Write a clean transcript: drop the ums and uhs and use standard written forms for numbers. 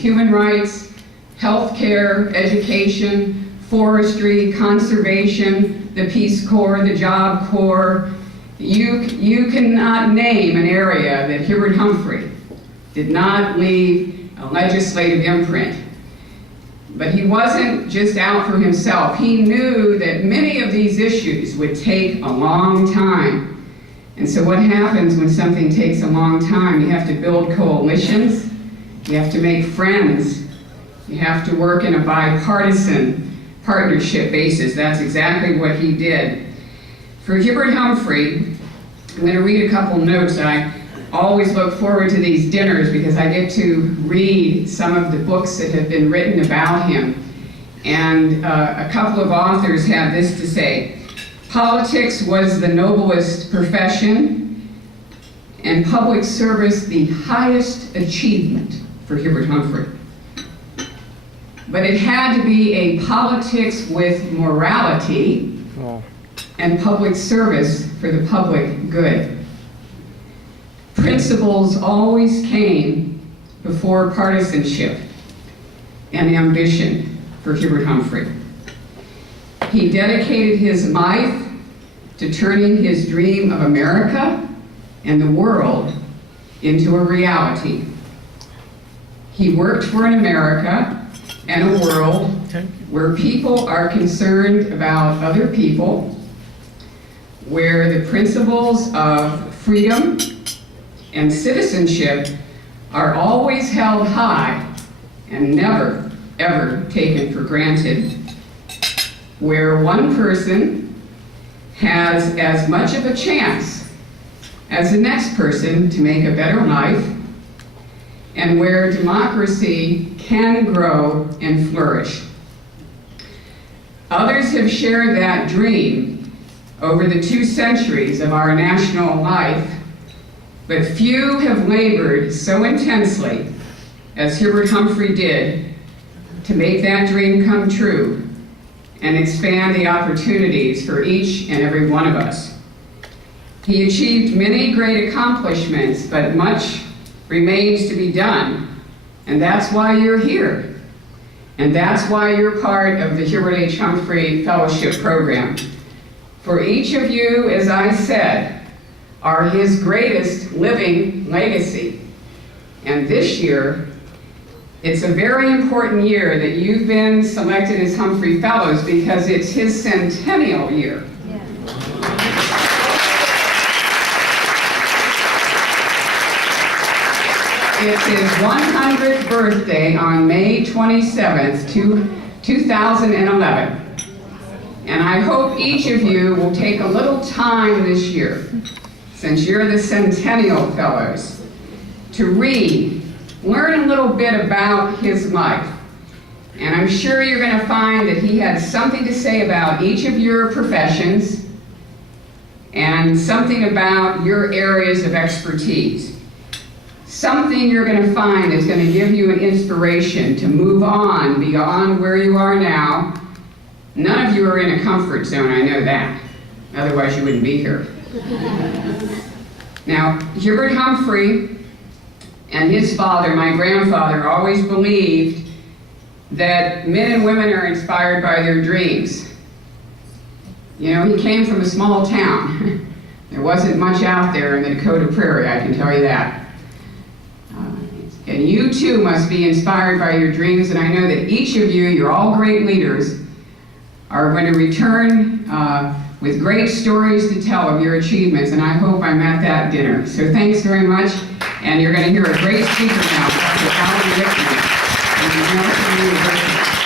human rights, healthcare, education, forestry, conservation, the Peace Corps, the Job Corps. You cannot name an area that Hubert Humphrey did not leave a legislative imprint. But he wasn't just out for himself. He knew that many of these issues would take a long time. And so what happens when something takes a long time? You have to build coalitions, you have to make friends, you have to work in a bipartisan partnership basis. That's exactly what he did. For Hubert Humphrey, I'm going to read a couple notes. I always look forward to these dinners because I get to read some of the books that have been written about him. And a couple of authors have this to say: politics was the noblest profession, and public service the highest achievement for Hubert Humphrey. But it had to be a politics with morality and public service for the public good. Principles always came before partisanship and ambition for Hubert Humphrey. He dedicated his life to turning his dream of America and the world into a reality. He worked for an America and a world where people are concerned about other people, where the principles of freedom and citizenship are always held high and never, ever taken for granted, where one person has as much of a chance as the next person to make a better life, and where democracy can grow and flourish. Others have shared that dream over the 2 centuries of our national life, but few have labored so intensely as Hubert Humphrey did to make that dream come true and expand the opportunities for each and every one of us. He achieved many great accomplishments, but much remains to be done, and that's why you're here. And that's why you're part of the Hubert H. Humphrey Fellowship Program. For each of you, as I said, are his greatest living legacy. And this year, it's a very important year that you've been selected as Humphrey Fellows because it's his centennial year. Yeah. It's his 100th birthday on May 27th, 2011. And I hope each of you will take a little time this year, since you're the Centennial Fellows, to read, learn a little bit about his life. And I'm sure you're going to find that he had something to say about each of your professions and something about your areas of expertise. Something you're going to find is going to give you an inspiration to move on beyond where you are now. None of you are in a comfort zone, I know that. Otherwise you wouldn't be here. Now, Hubert Humphrey and his father, my grandfather, always believed that men and women are inspired by their dreams. You know, he came from a small town. There wasn't much out there in the Dakota Prairie, I can tell you that. And you too must be inspired by your dreams, and I know that each of you, you're all great leaders, are going to return with great stories to tell of your achievements, and I hope I'm at that dinner. So thanks very much, and you're going to hear a great speaker now, Dr. Alan Rickman from University.